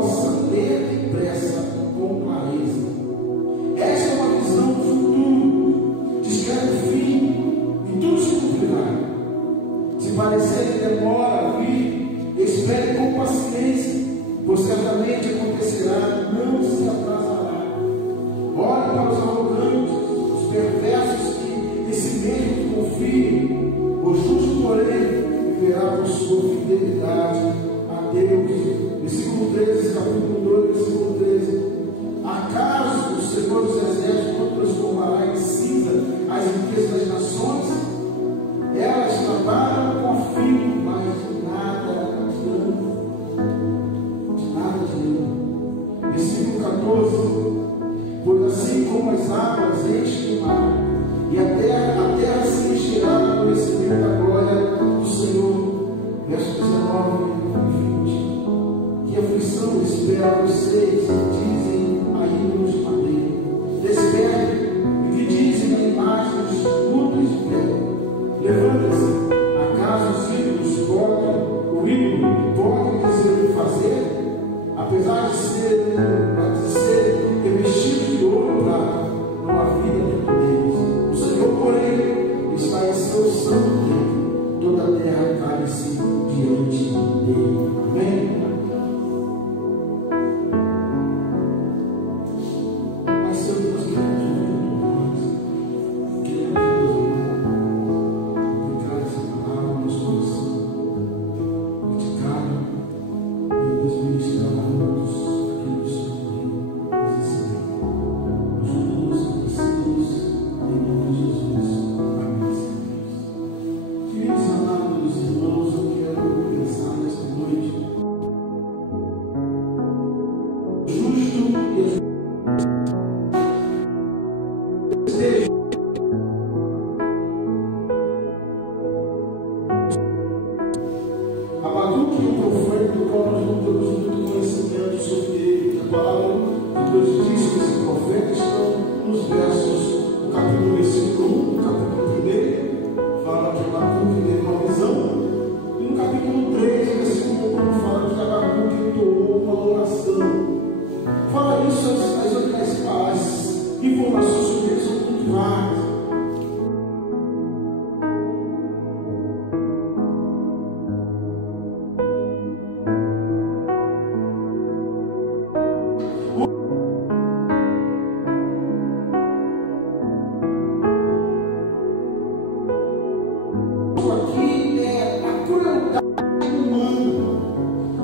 possa ler depressa com clareza. Esta é uma visão do futuro, descreve o fim e tudo se cumprirá. Se parecer que demora a vir, espere com paciência, pois certamente acontecerá, não se atrasará. Olhe para os arrogantes, os perversos que em si mesmos confiam. O justo, porém, viverá por sua fidelidade a Deus. Versículo 13, capítulo 2, versículo 13. Acaso o Senhor dos Exércitos não transformará em cinza as riquezas das nações? Elas trabalham com afinco, mas de nada adianta. De nada adianta. Versículo 14. Pois assim como as águas enchem o mar, e a terra se encherá do conhecimento da glória do Senhor. Verso 19 e 20. Que aflição espera vocês que dizem a ídolos de madeira? Despertem, e que dizem a imagem dos escudos de pedra. Levantem-se, acaso os ídolos podem, o ídolo pode dizer o que fazer? Apesar de serem revestidos de ouro e prata, não há vida dentro deles. O Senhor, porém, está em seu santo templo, toda a terra cai-se diante dele. Amém? Mas Senhor, nós queremos ouvir nós, queremos aplicar essa palavra no nosso coração, praticar, meu Deus, ministrar a todos aquilo que o Senhor nos ensina. Ajuda-nos a precisamos, em nome de Jesus. Amém, Senhor. Queridos amados irmãos, eu quero pensar nesta noite. Justo e Abacuque, o profeta, do qual nós não temos muito conhecimento sobre ele. A palavra que Deus diz sobre esse profeta estão nos versos do capítulo versículo 1, do capítulo 1, fala que Abacuque teve uma visão, e no capítulo 3, versículo 1, fala que Abacuque entoou uma oração. Fala isso, as informações sobre ele são muito vagas.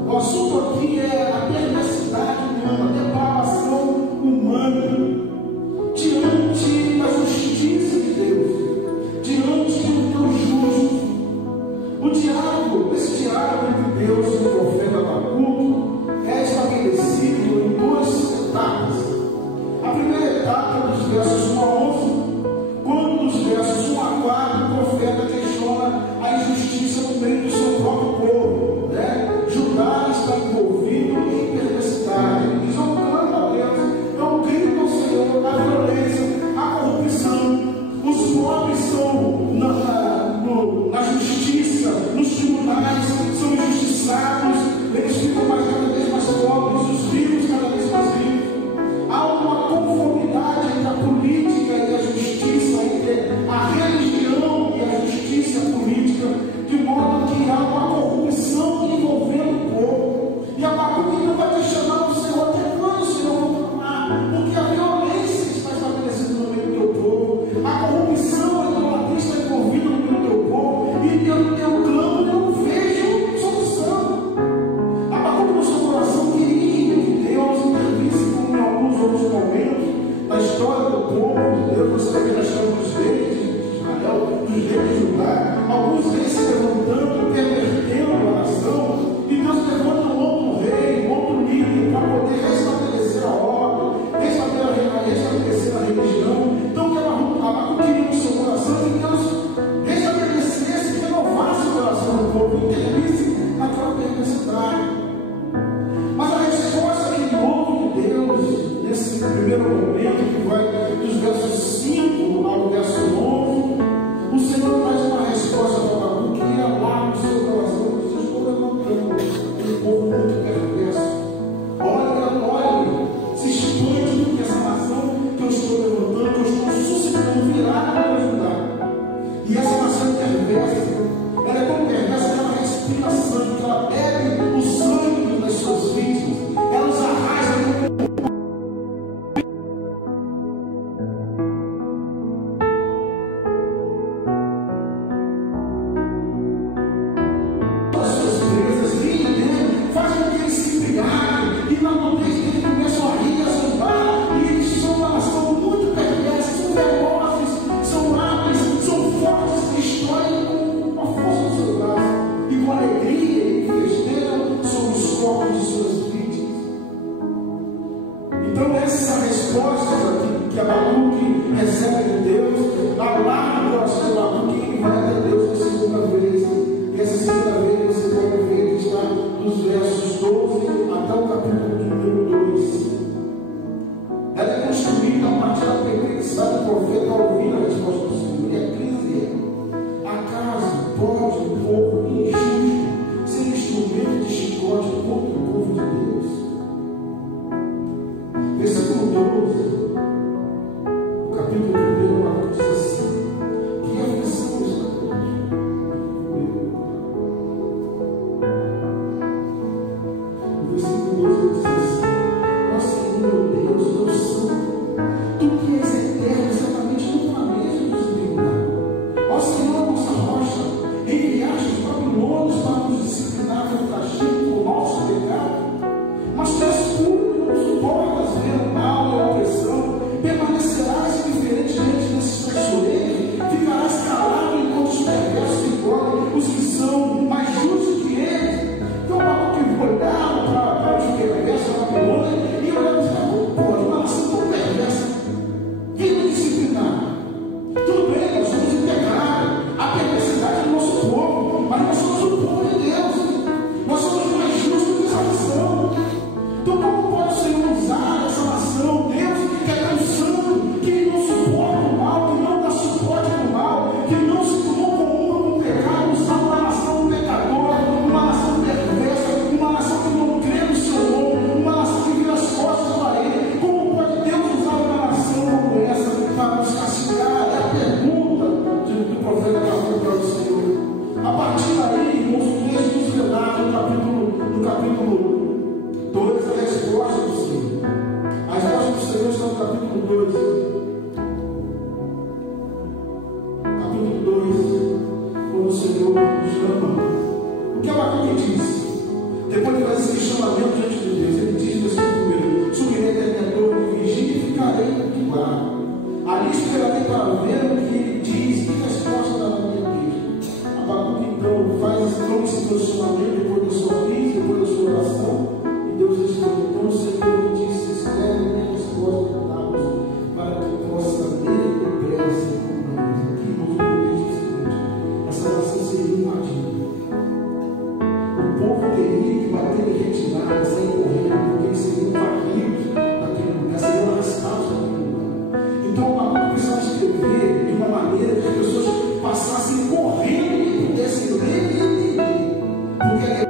O assunto aqui é a perversidade humana, a depravação humana diante da justiça de Deus, diante do Deus justo. O diálogo, esse diálogo entre Deus e o profeta Abacuque é estabelecido em duas etapas. A primeira etapa, dos versos 1 a 11, quando dos versos 1 a 4 o profeta questiona a injustiça no meio do seu próprio povo, né? Judá está envolvido em perversidade. Ele diz: eu clamo a Deus, eu grito ao Senhor, a violência, a corrupção. Os pobres estão na justiça, nos tribunais, são injustiçados, eles ficam cada vez mais pobres, os ricos cada vez mais ricos. Há uma conformidade entre a política e a justiça, entre a religião e a justiça política, de modo que há uma corrupção envolvendo o povo. E Abacuque não vai questionar o Senhor, até quando o Senhor vai clamar? Porque a violência está estabelecida no meio do teu povo, a corrupção, a idolatria está envolvida no meio do teu povo, e eu clamo e eu não vejo solução. Abacuque no seu coração queria que Deus intervisse, como em alguns outros momentos da história do povo de Deus. Você vai ver na história dos reis de Israel, dos reis de Judá, alguns reis se levantando, pervertendo a nação, e Deus levanta um outro rei, um outro líder, para poder restabelecer a ordem, restabelecer a religião. Então, que Abacuque queria no seu coração que Deus restabelecesse, renovasse o coração do povo, intervisse naquela perversidade. Mas a resposta que ele ouve de Deus, nesse primeiro momento, que vai dos versos 5 ao verso 11, o Senhor respostas aqui que Abacuque recebe de Deus, lá no coração de Abacuque, ele vai até Deus a segunda vez. E essa segunda vez você pode ver que está nos versos 12 até o capítulo número 2. Ela é construída a partir da perplexidade do profeta ao ouvir a resposta do Senhor. E a crise é: acaso pode um povo injusto ser instrumento de chicote contra o povo de Deus? Versículo 12, o capítulo 1, diz assim: que aflição está conosco. O versículo 12 diz assim: ó Senhor Deus, Deus Santo, tu que és eterno, certamente não planejas nos enviar. Ó Senhor, nossa rocha, enviaste os babilônios para nos disciplinar no castigo por nosso pecado, mas tu és puro e não suportas ver o mal e a opressão. Permanecerás indiferentemente nesses traiçoeiros, ficarás calado enquanto os perversos encobrem os que são mais justos que eles. Então, Abacuque olhava para os perversos da Babilônia e olhava e dizia: pode, uma nação tão perversa, quem nos disciplinar? Tudo bem, nós somos integrados, a perversidade do nosso povo, mas nós somos o povo de Deus, nós somos mais justos que essa nação. Então, como pode o Senhor usar essa nação, Deus, que é tão santo, que não suporta o mal, que não dá suporte ao mal, que não se tomou comum com o pecado, usar uma nação pecadora, uma nação perversa, uma nação que não crê no seu nome, uma nação que vira as costas para ele? Como pode Deus usar uma nação como essa para nos castigar? É a pergunta do profeta Abacuque para o Senhor. A partir daí, irmãos, o texto nos relata no capítulo 2, a resposta do Senhor. A resposta do Senhor está no capítulo 2. Capítulo 2, quando o Senhor chama. O que Abacuque diz? Depois de fazer esse chamamento diante de Deus, ele diz no versículo 1: subirei até minha torre de vigia e ficarei de guarda. Ali esperarei para ver o que ele diz e que resposta dará na minha queixa. Abacuque então faz esse posicionamento depois da sua crise, depois da sua oração. Deus responde: então o Senhor me disse, escreve minha resposta em tábuas, para que possa ler depressa e compreender. Aqui, irmãos, eu diz o seguinte: essa nação seria invadida. O povo teria que bater em retirada, sair correndo, porque eles seriam varridos daquele lugar, seriam arrastados daquele lugar. Então, o Abacuque precisava escrever de uma maneira que as pessoas passassem correndo e pudessem ler e entender. Porque a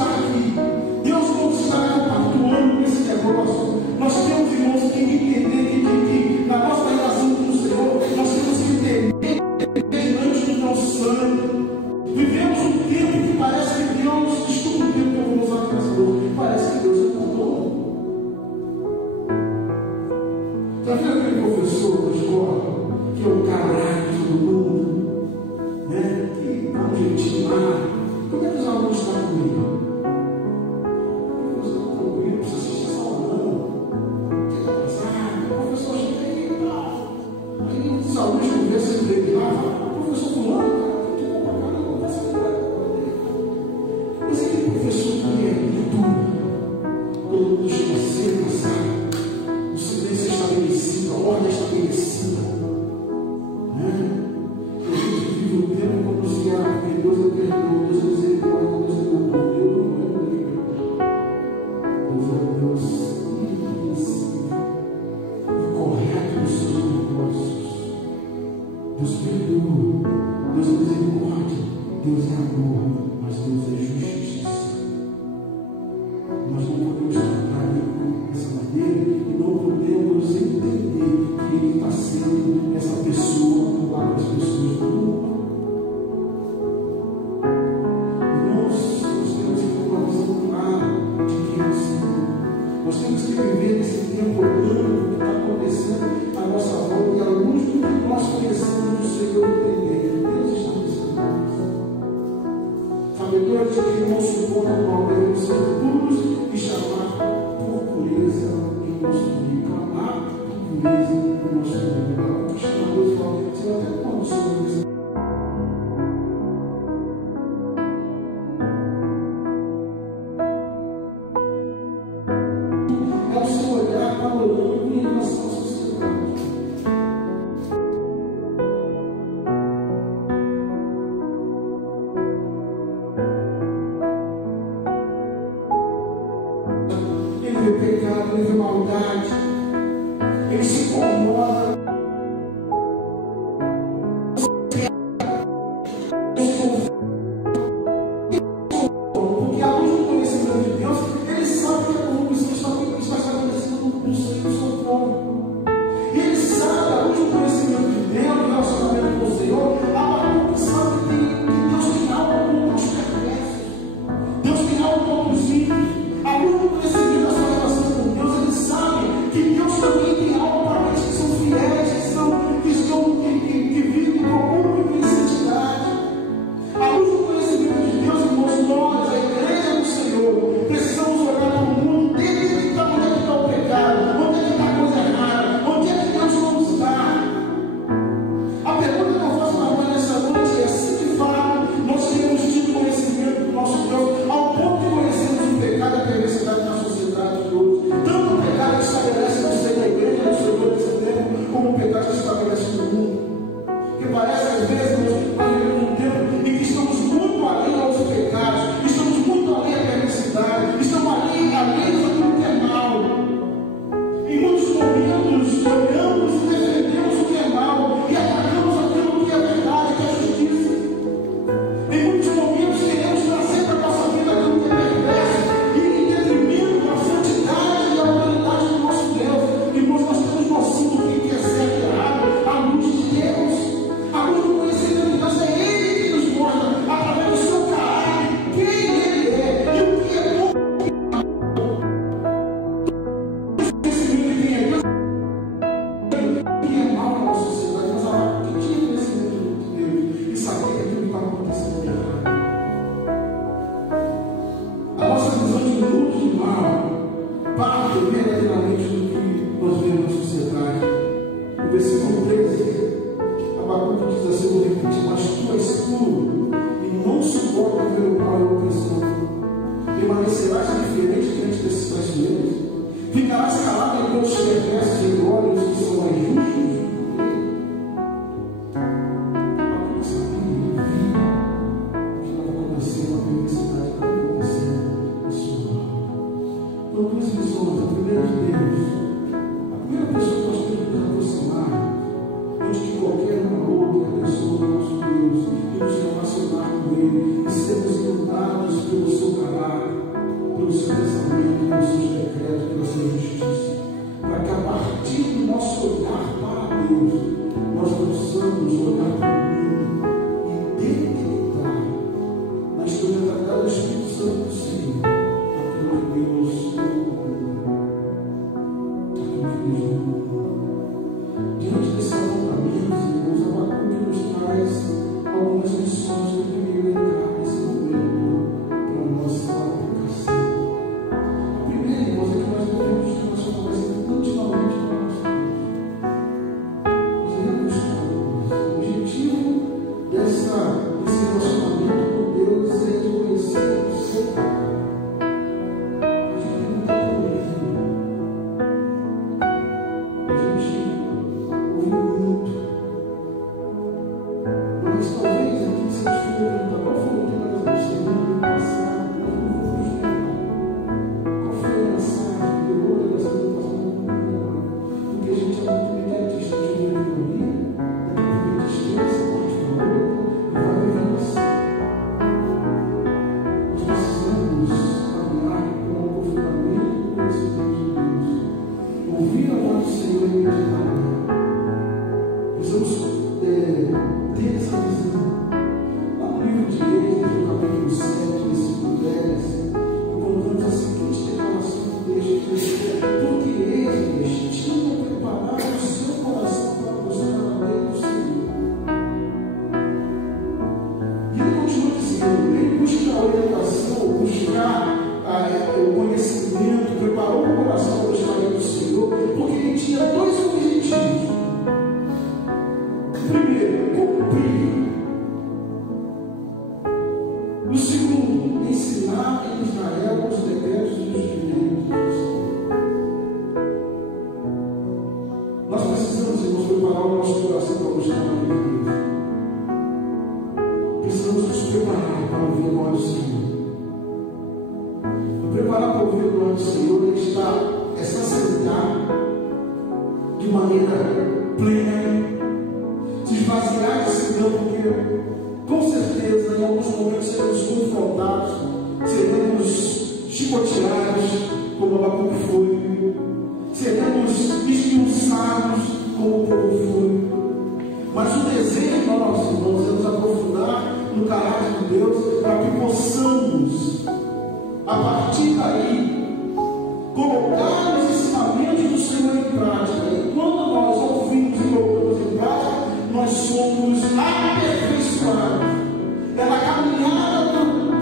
está aqui. Deus não está compactuando nesse negócio. Nós temos, irmãos, que entender que na nossa relação com o Senhor, nós temos que temer antes do nosso sangue. Vivemos um tempo que parece que Deus, desculpa o tempo que eu vou usar aqui nessa noite, parece que Deus é contou. Já viu aquele professor da escola, que é o caralho de todo mundo, né? Que dá um jeitinho lá. Como é que os alunos estão comigo? Os alunos estão comigo, não precisa assistir essa aula, não. O professor chega aí e tal. Aí os alunos conversam entre ele lá, falam, professor fulano, cara, que bom pra caramba, vai ser melhor. Mas aquele professor que é tudo, todo mundo chama sempre, sabe? O silêncio estabelecido, a ordem estabelecida. A gente vive o tempo como se Deus é perdoado, Deus é misericórdia, Deus é bom. Deus é Deus irrepreensível e correto nos seus negócios. Deus perdoa, Deus é misericórdia, Deus é amor, mas Deus é justiça. Nós não podemos tratar Ele dessa maneira e não podemos entender que Ele está sendo essa pessoa lá com as pessoas do mundo. Irmãos, nós temos que ter uma visão clara de quem é o Senhor. Nós temos que viver nesse tempo olhando o que está acontecendo à nossa volta e à luz do que nós conhecemos do Senhor entender. Deus está pensando nisso. Sabedores de que não suportam o mal devem ser puros e chamar por pureza em nosso meio, clamar por pureza em nosso meio. Agora, chama Deus e fala, você até quando sobre isso? É o seu olhar valorando em relação à sociedade. Ele vê pecado, ele vê maldade, ele se incomoda. Porque a luz do conhecimento de Deus, ele sabe que a corrupção está estabelecida no seio do seu povo. E ele sabe, a luz do conhecimento de Deus, do relacionamento com o Senhor, a corrupção sabe que Deus tem algo contra os perversos. Deus tem algo contra os ímpios. A luz do conhecimento da sua relação com Deus, ele sabe que Deus também tem algo para aqueles que são fiéis, que vivem com público e santidade. A luz do conhecimento de Deus, irmãos, nós, a igreja do Senhor, precisamos olhar para o mundo, onde é que está o pecado, onde é que está a coisa errada, onde é que Deus não está. A pergunta que eu faço para nós nessa noite é: se de fato nós temos tido conhecimento do nosso Deus, ao ponto de conhecermos o pecado e a perversidade na sociedade de hoje, tanto o pecado que estabelece no seio da igreja, no Senhor desse tempo, como o pecado que estabelece no mundo. Porque parece às vezes nós vivemos um tempo em que estamos muito além aos pecados, estamos muito além à perversidade, estamos além daquilo que é mal. Em muitos momentos olhamos e defendemos o que é mal e atacamos aquilo que é verdade, que é justiça. Em muitos momentos queremos trazer para a nossa vida aquilo que é perverso e em detrimento da santidade e a autoridade do nosso Deus. Irmãos, nós temos noção do que é certo e errado à luz de Deus. A luz do conhecimento de Deus é Ele que nos mostra, através do seu caráter, quem Ele é e o que é bom. O conhecimento de quem é Deus, o que é mal na nossa sociedade, mas a que tinha conhecimento de Deus e saber que aquilo que estava acontecendo é errado. A nossa visão de mundo de mal parte verdadeiramente do que nós vemos na sociedade. No versículo 13, Abacuque diz assim, vou repetir: mas tu és puro e não suporta ver o mal e a opressão. Permanecerás indiferente diante desses traiçoeiros. Ficarás calado enquanto os perversos e glórios que são mais justos. Abacuque sabia, via o que estava acontecendo, a perversidade que estava acontecendo na sua alma. Então, duas visões: a primeira de Deus. A primeira pessoa que nós temos que nos aproximar antes de qualquer uma outra pessoa do nosso Deus e nos relacionar com Ele e sermos inundados pelo seu caráter, preparar para ouvir o nome do Senhor, ele está sentar de maneira plena, se esvaziar de si mesmo, porque com certeza em alguns momentos seremos confrontados, seremos chicoteados, como Abacuque foi, seremos expulsados, como o povo foi. Mas o desejo, nossos irmãos, é nos aprofundar no caráter de Deus, para que possamos, a partir daí, colocar os ensinamentos do Senhor em prática. E quando nós ouvimos e colocamos em prática, nós somos aperfeiçoados. É na caminhada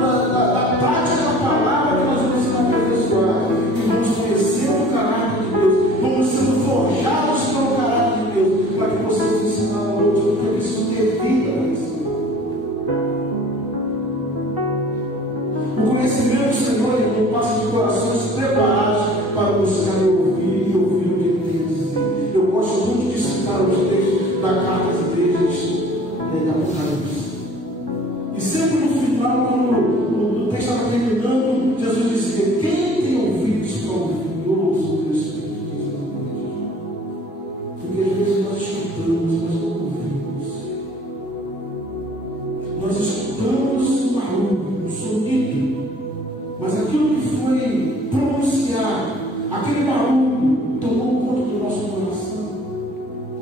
da prática da palavra que nós vamos ser aperfeiçoados e vamos conhecer o caráter de Deus, vamos sendo forjados pelo caráter de Deus, para que possamos ensinar a outros, porque isso ter vida para ensinar. O conhecimento do Senhor, irmão, passa de corações preparados para buscar e ouvir o que Ele tem a dizer. Eu gosto muito de citar os textos da carta às igrejas da Apocalipse. E sempre no final, quando o texto estava terminando, Jesus dizia: quem tem ouvidos para ouvir, ouça o que o Espírito diz à igreja. Porque às vezes nós escutamos, mas não ouvimos. Nós escutamos um barulho, um sonido, mas aquilo que foi pronunciado, aquele barulho tomou conta do nosso coração.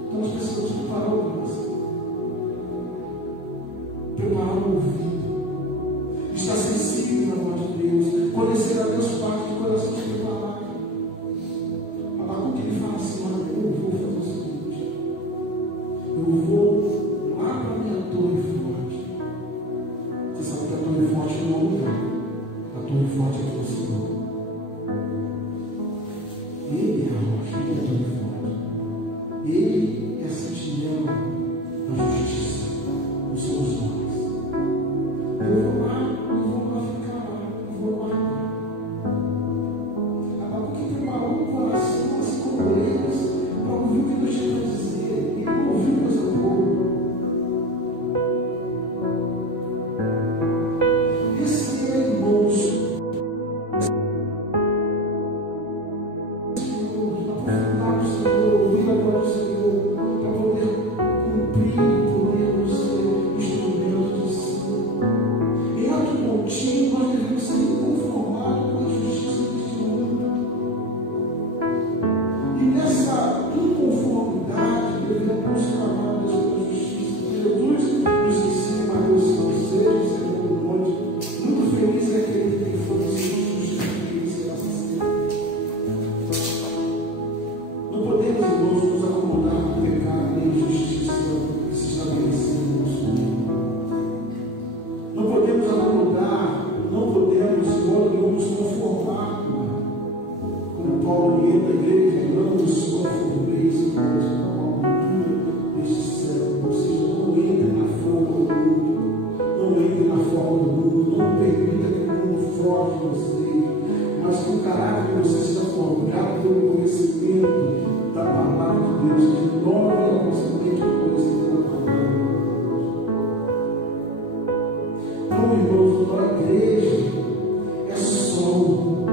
Então nós precisamos preparar o coração, preparar o ouvido, estar sensível na voz de Deus, conhecer a Deus parte do coração preparado. Abacuque ele fala assim: olha, eu vou fazer o seguinte, eu vou lá para a minha torre forte. Você sabe que a torre forte não é um lugar, a torre forte é o Senhor. Ele é a rocha, ele é a torre forte, ele é a sentinela da justiça, não somos nós. Eu vou lá ficar lá, eu vou guardar. Abacuque preparou o coração, assim como eles, para ouvir o que Deus tinha a dizer, e não ouvir coisa boa. Esse é, irmãos, aprofundar o Senhor, ouvir a voz do Senhor, para poder cumprir, podermos ser instrumentos de si. Em ato contínuo, nós devemos ser inconformados com a justiça deste mundo. E nessa inconformidade, devemos clamar a Deus pela justiça. Jesus nos ensina, Mateus 5:6, Sermão do Monte: muito feliz é aquele que tem força justa, que será saciado. Não podemos, irmãos, nos acomodar com o pecado e a injustiça que se estabeleceu no nosso meio. Não podemos acomodar, não podemos, irmãos, nos conformar como Paulo orienta a igreja: não nos conformeis com a cultura deste século. Ou seja, não entre na forma do mundo, não entre na forma do mundo, não permita que o mundo forje você, mas que o caráter de você seja formado pelo conhecimento da palavra de Deus, que renove a nossa mente com o conhecimento da palavra de Deus. Então, irmãos, a igreja é sol,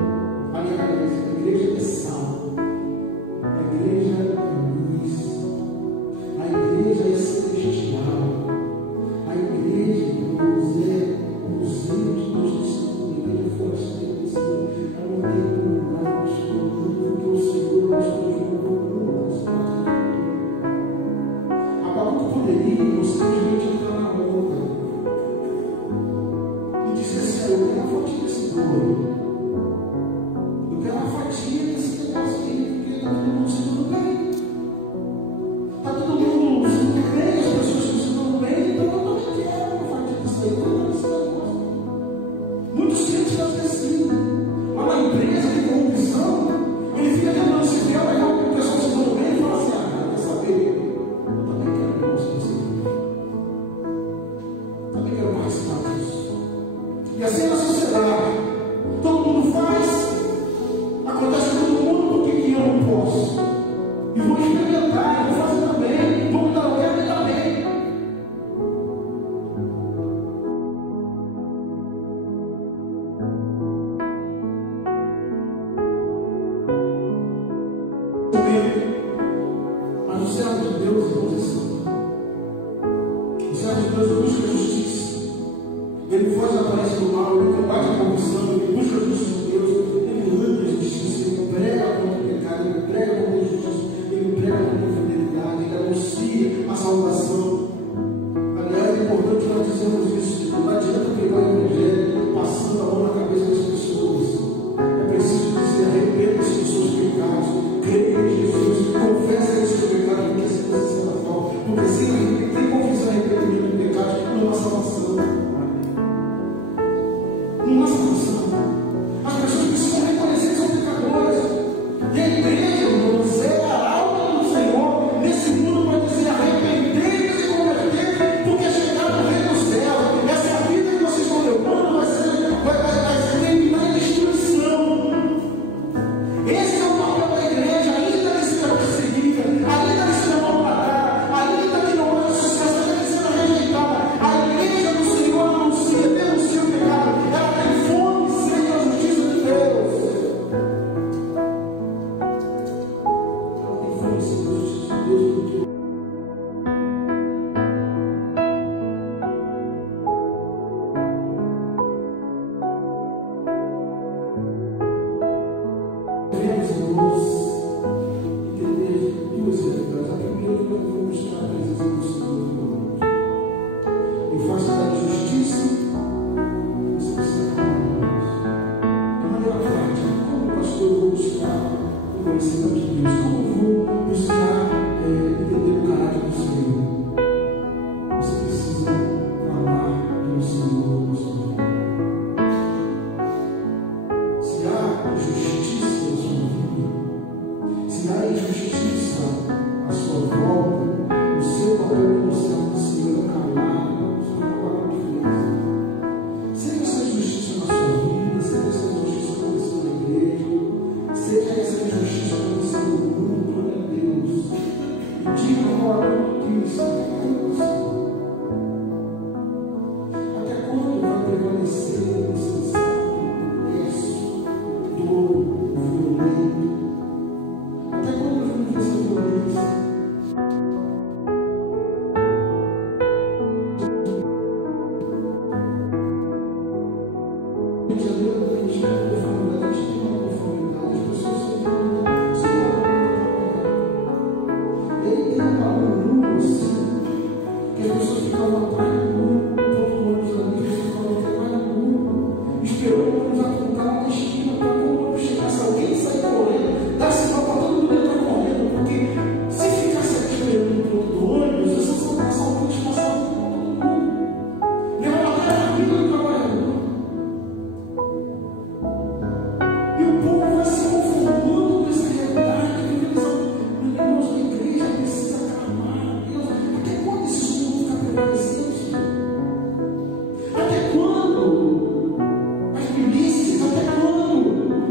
aliás, a igreja é sal, a igreja é luz, a igreja é celestial, a igreja, irmãos, é o museu de Deus do Senhor. A igreja foi estabelecida, ela não tem lugar porque o Senhor nos conjugou. Abacuque poderia simplesmente entrar na boca e dizer assim: servo de Deus, irmãos, é santo. O servo de Deus busca a justiça. Ele foge da aparência do mal, ele combate a corrupção, ele busca a justiça de Deus, ele anda a justiça, ele prega contra o pecado, ele prega contra a justiça, ele prega contra a fidelidade, ele anuncia a salvação. Aliás, é importante nós dizermos isso. Não adianta pegar o evangelho passando a mão na cabeça das pessoas. É preciso dizer: arrependa-se dos seus pecados, creia em Jesus, confessa esse pecado, porque se você se salvar, porque sem confissão e arrependimento do pecado, não há salvação. Não há salvação. As pessoas precisam reconhecer que são pecadores. E a igreja, irmãos, é a alma do Senhor nesse mundo para dizer: arrependei-vos e convertei, porque chegaram no reino do céu. Essa vida que vocês estão levando vai terminar em destruição. Esse é o papel da igreja, ainda que seja perseguida, ainda que seja maltratada, ainda que não haja sucesso, ainda que seja rejeitada. A igreja do Senhor anuncia, denuncia o pecado. Ela tem fome e sede da justiça de Deus. Ela tem fome e sede da justiça de Deus, porque devemos, irmãos, entender duas realidades. A primeira, que nós vamos mostrar a presença do Senhor, irmãos. Em face da justiça, você precisa acalmar, irmãos. De maneira prática, como pastor eu vou buscar o conhecimento de Deus? Como eu vou buscar entender o caráter do Senhor? Você precisa falar do Senhor na sua vida. Se há justiça na sua vida, se há injustiça à sua volta, o seu papel como servo do Senhor é calar, você não pode fazer diferença. Seja essa justiça na sua vida, seja essa justiça acontecendo na igreja, seja essa justiça acontecendo no mundo, glória a Deus. E diga agora isso, até quando vai permanecer esse sábado protesto, dor, violento? Até quando nós vamos ver essa violência? Rio de Janeiro, a gente tem uma conformidade, as pessoas sempre e aí tem um mundo assim, que as pessoas ficavam atrás do mundo, todos os anos ali, eles ficavam atrás do mundo, esperando nos apontar na esquina para quando chegasse alguém sair correndo, dar sinal para todo mundo entrar correndo, porque se ficasse aqui esperando no ponto do ônibus, vocês vão passar um pouco de passar por todo mundo. Levar até a vida do trabalhador. E o povo vai se conformando com essa realidade, que eles são, irmãos, a igreja precisa acalmar, Deus. Até quando esse mundo fica prevalecendo, Senhor? Até quando as milícias, até quando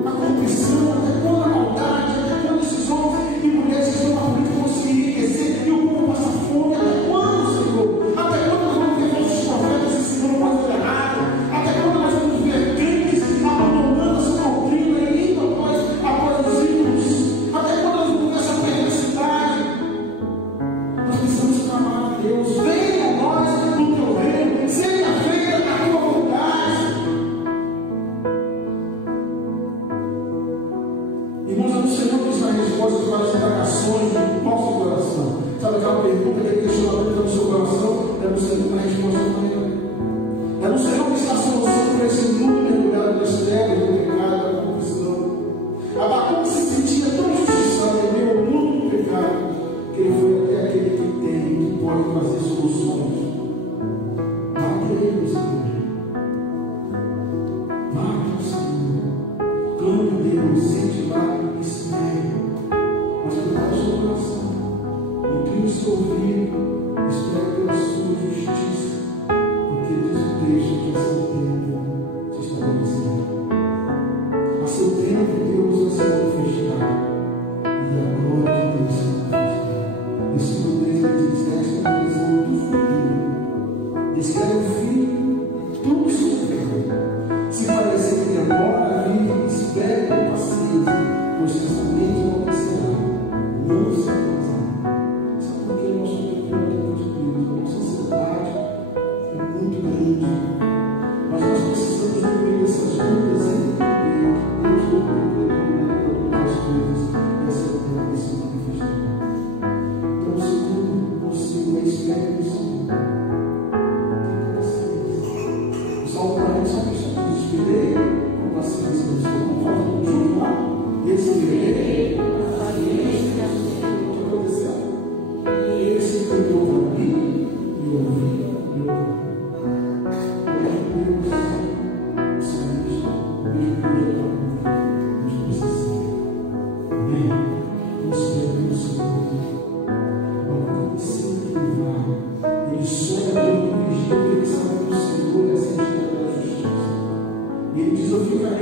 a corrupção, até quando a maldade, até quando esses homens e mulheres que estão na política vão se enriquecer e o povo passa fome? Até quando, Senhor? Até quando nós vamos ver nossos profetas ensinando coisas erradas? Até quando nós vamos ver crentes abandonando a sua doutrina e indo após os ídolos? Até quando nós vamos ver essa perversidade? Nós precisamos clamar a Deus: venha a nós no teu reino, seja feita a tua vontade. Irmãos, o Senhor nos dá respostas para as indagações do nosso coração. Sabe aquela pergunta, aquele questionamento que está no seu coração? É no Senhor que a resposta também. É no Senhor que está a solução para esse mundo mergulhado nas trevas, do pecado, da corrupção. Abacuque se sentia tão injustiçado em meio ao mundo do pecado, que ele foi até aquele que tem, que pode trazer soluções. Bate ele, Senhor. Bate o Senhor. Clame a Deus, sente lá e espere. Mas prepare o seu coração. Incline o seu ouvido, espere pela sua justiça, porque diz o texto que a seu tempo se estabelecerá. A seu tempo Deus vai se manifestar e a glória de Deus se manifestará. Versículo 13 diz: esta é a visão do futuro. Descreve o filho, tudo se cumprirá. Se parecer que demora a vir, espere com paciência, pois certamente acontecerá. Não se atrasará.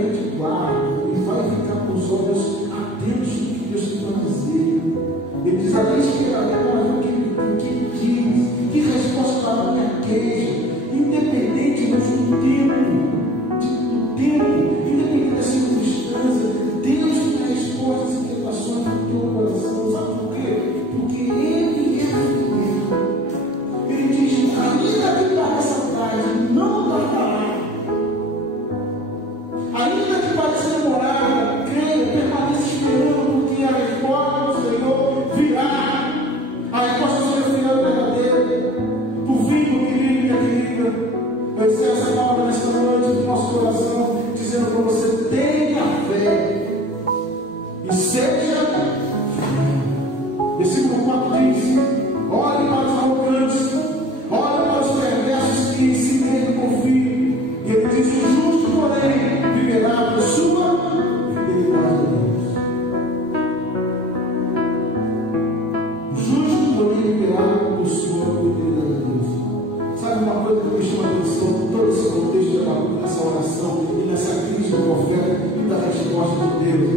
Ele te guarda, Ele vai ficar com os olhos atentos do que Deus tem para dizer. Ele diz: além de que o que Ele diz, que resposta para minha queixa, independente do tempo, independente da circunstância, Deus tem respostas e tentações do teu coração. Sabe por quê? Porque Ele é fiel. Ele diz: ainda que pareça tarde, não tardará. Ainda que pareça demorada, creia, permaneça esperando, porque a resposta do Senhor virá. A resposta do Senhor virá verdadeira. Por fim, meu querido, minha querida, eu encerro essa palavra nesta noite do nosso coração, dizendo para você: tenha fé e seja fiel. Versículo 4 diz: olhe para os arrogantes, olhe para os perversos que em si mesmo confiam. E ele diz: o justo, porém, viverá por sua fidelidade a Deus. O justo, porém, viverá por sua fidelidade a Deus. Sabe uma coisa que me chama a atenção em todo esse contexto de Abacuque, nessa oração e nessa crise do profeta e da resposta de Deus?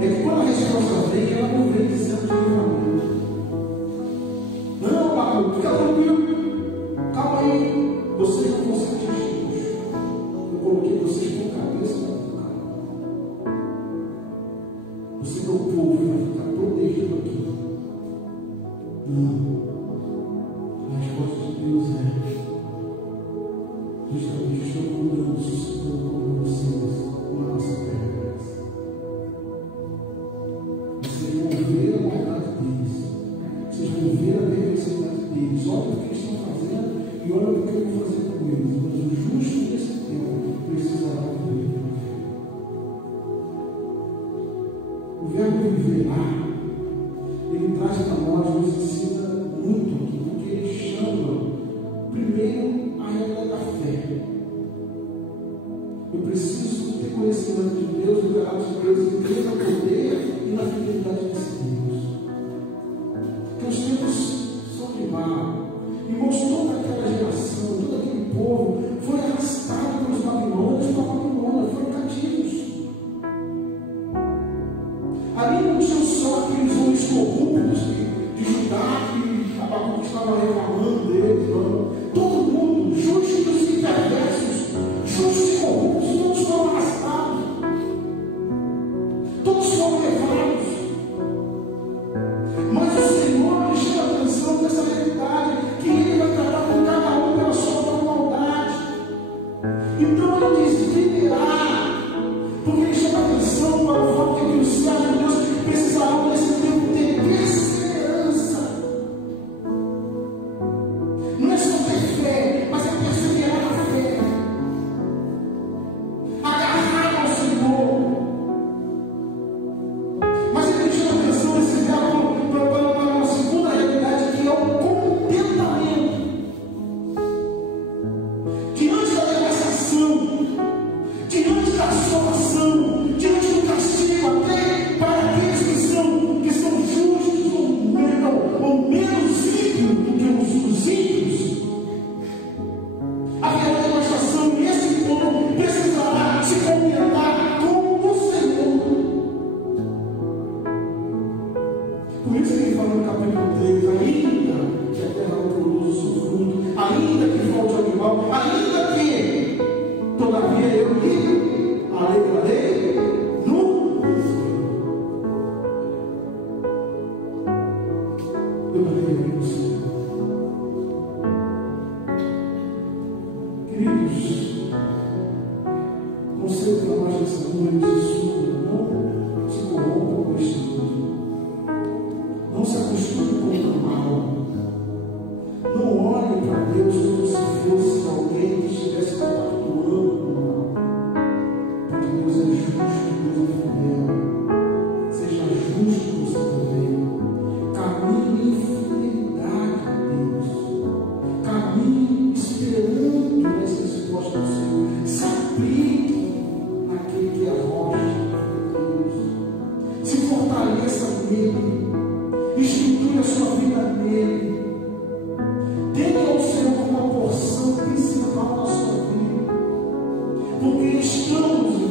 É que quando a resposta vem, ela não vem dizendo livramento. Não, Abacuque, fica tranquilo. Calma aí. Vocês não vão ser atingidos. Eu coloquei vocês com cabeça na boca. Você, meu povo, vai ficar protegido aqui. Não. A resposta de Deus é: justamente estou curando, suscitando como vocês uma nossa perversa. Vocês vão ver a maldade deles. Vocês vão ver a perversidade deles. Olha o que eles estão fazendo e olha o que eu vou fazer com eles. Mas o justo nesse tempo precisará viver. O verbo viverá, ele traz para nós, nos ensina muito aqui, porque ele chama primeiro a realidade da fé. Eu preciso ter conhecimento de Deus, do caráter de Deus, e crer no poder e na fidelidade desse Deus. Porque os tempos são de mal. Irmãos, toda aquela geração, todo aquele povo foi arrastado pelos babilônios para a Babilônia, foram cativos. Ali não tinham só aqueles homens corruptos de Judá que Abacuque estava reclamando deles, não. Todo mundo, justos e perversos, justos e corruptos, todos foram arrastados, todos foram levados. Mas o Senhor me chama a atenção dessa realidade, que Ele vai tratar com cada um pela sua própria maldade. Então Ele diz: viverá, porque Ele chama a atenção para o fato de que os servos de Deus precisarão nesse tempo ter perseverança. Não é só ter fé, mas é perseverar na fé, agarrar ao Senhor. Mas Ele chama a atenção nesse verbo para uma segunda realidade, que é o contentamento. Diante da devastação, diante da assolação, diante do castigo, até para aqueles que são justos ou menos ímpios do que os ímpios, haverá devastação, e esse povo precisará se contentar com o Senhor. Por isso que ele fala no capítulo 3: ainda que a terra não produza o seu fruto, ainda que falte o animal, ainda que todavia eu me alegrarei no Senhor. Eu me alegrarei no Senhor. Queridos, conselho para nós nessa noite: não se corrompa com este mundo. Não se acostume com o mal. Não olhe para Deus como se fosse alguém que estivesse compactuando com o mal. Porque Deus é justo, Deus é fiel. Seja justo você também. Caminhe em fidelidade a Deus. Caminhe esperando essa resposta do Senhor. Se aplique naquele que é a rocha de Deus. Se fortaleça nele. Estruture a sua vida nele. Dê ao Senhor uma porção principal da sua vida. Porque estamos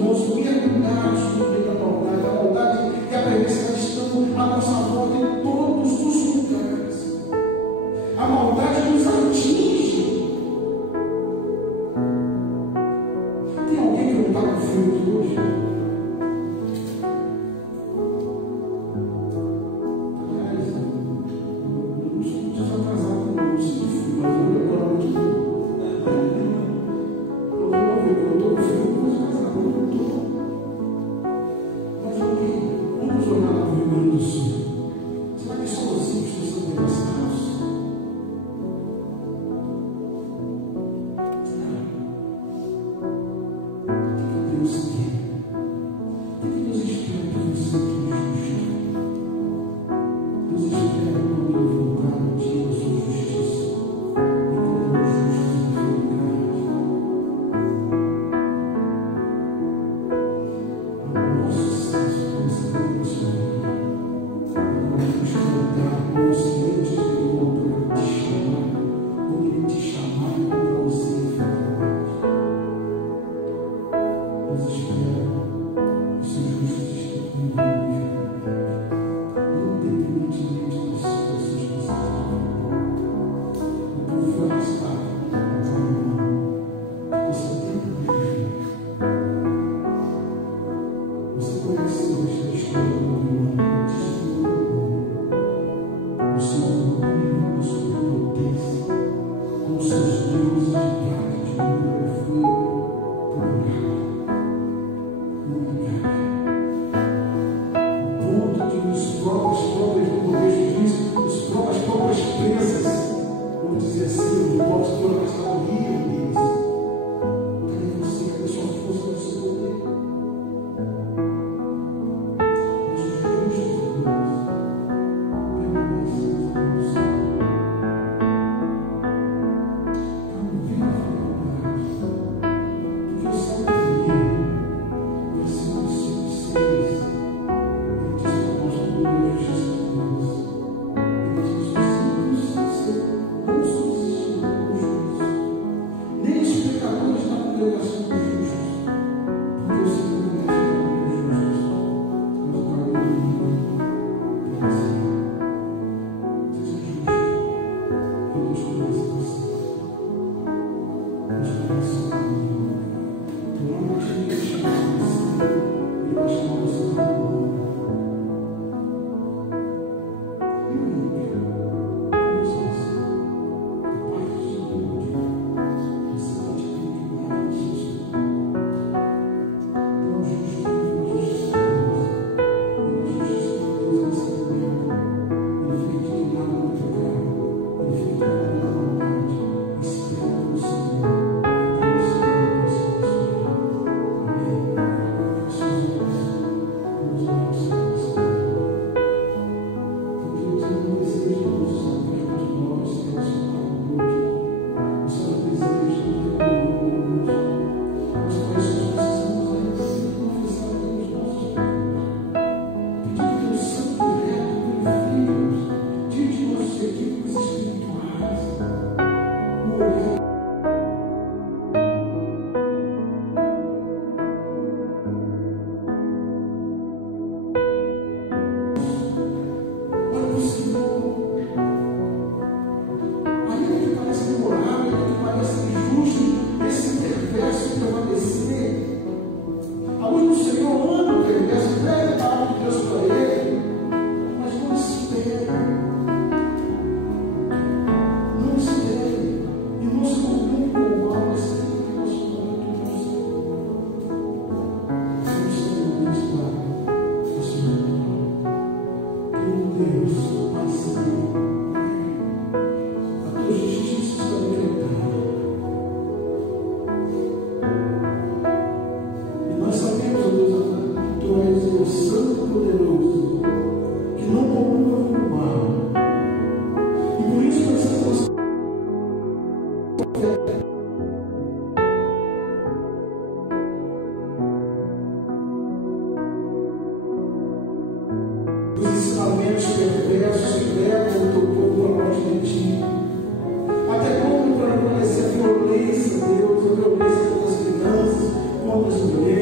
Até como para conhecer a violência, Deus, a violência das crianças, contra as mulheres.